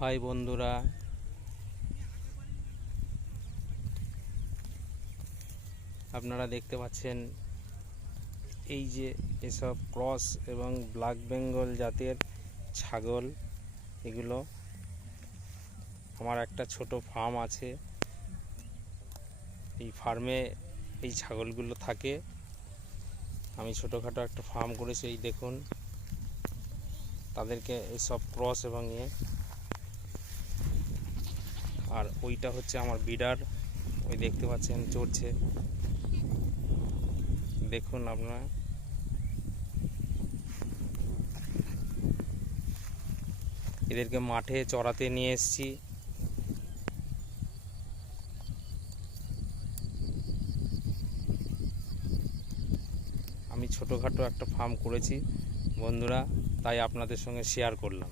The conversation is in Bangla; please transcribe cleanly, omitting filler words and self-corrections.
হাই বন্ধুরা, আপনারা দেখতে পাচ্ছেন এই যে এসব ক্রস এবং ব্ল্যাক বেঙ্গল জাতের ছাগল। এগুলো আমার একটা ছোট ফার্ম আছে। এই ফার্মে এই ছাগলগুলো থাকে। আমি ছোটোখাটো একটা ফার্ম করেছি। এই দেখুন, তাদেরকে এইসব ক্রস এবং আর ওইটা হচ্ছে আমার বিডার। ওই দেখতে পাচ্ছেন চড়ছে, দেখুন আপনারা। এদেরকে মাঠে চড়াতে নিয়ে এসেছি। আমি ছোটোখাটো একটা ফার্ম করেছি বন্ধুরা, তাই আপনাদের সঙ্গে শেয়ার করলাম।